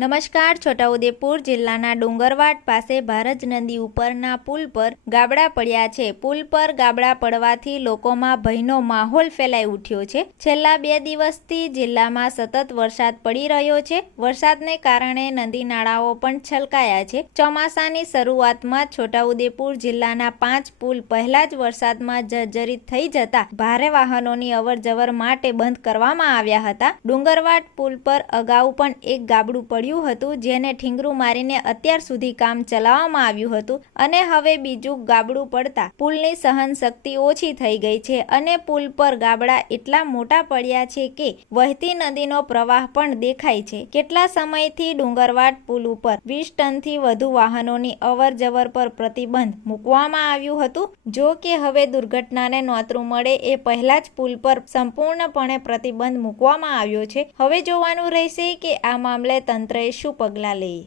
નમસ્કાર. છોટાઉદેપુર જિલ્લાના ડુંગરવાડ પાસે ભારજ નદી ઉપરના પુલ પર ગાબડા પડ્યા છે. પુલ પર ગાબડા પડવાથી લોકોમાં ભયનો માહોલ ફેલાઈ ઉઠ્યો છે. છેલ્લા 2 દિવસથી જિલ્લામાં સતત વરસાદ પડી રહ્યો છે. વરસાદને કારણે નદી નાળાઓ પણ છલકાયા છે. ચોમાસાની શરૂઆતમાં છોટાઉદેપુર જિલ્લાના 5 પુલ પહેલા જ વરસાદમાં જર્જરિત થઈ જતા ભારે વાહનોની અવરજવર માટે બંધ કરવામાં આવ્યા હતા. ડુંગરવાડ પુલ પર અગાઉ પણ એક ગાબડું પડ્યું હતું, જેને ઠીંગરું મારીને અત્યાર સુધી કામ ચલાવવામાં આવ્યું હતું અને હવે બીજું ગાબડું પડતા પુલની સહન શક્તિ ઓછી થઈ ગઈ છે અને પુલ પર ગાબડા એટલા મોટા પડ્યા છે કે વહેતી નદીનો પ્રવાહ પણ દેખાય છે. કેટલા સમયથી ડુંગરવાડ પુલ ઉપર 20 ટનથી વધુ વાહનોની અવરજવર પર પ્રતિબંધ મૂકવામાં આવ્યું હતું. જો કે હવે દુર્ઘટનાને નોતરું મળે એ પહેલા જ પુલ પર સંપૂર્ણપણે પ્રતિબંધ મૂકવામાં આવ્યો છે. હવે જોવાનું રહેશે કે આ મામલે તંત્રએ શું પગલાં લે.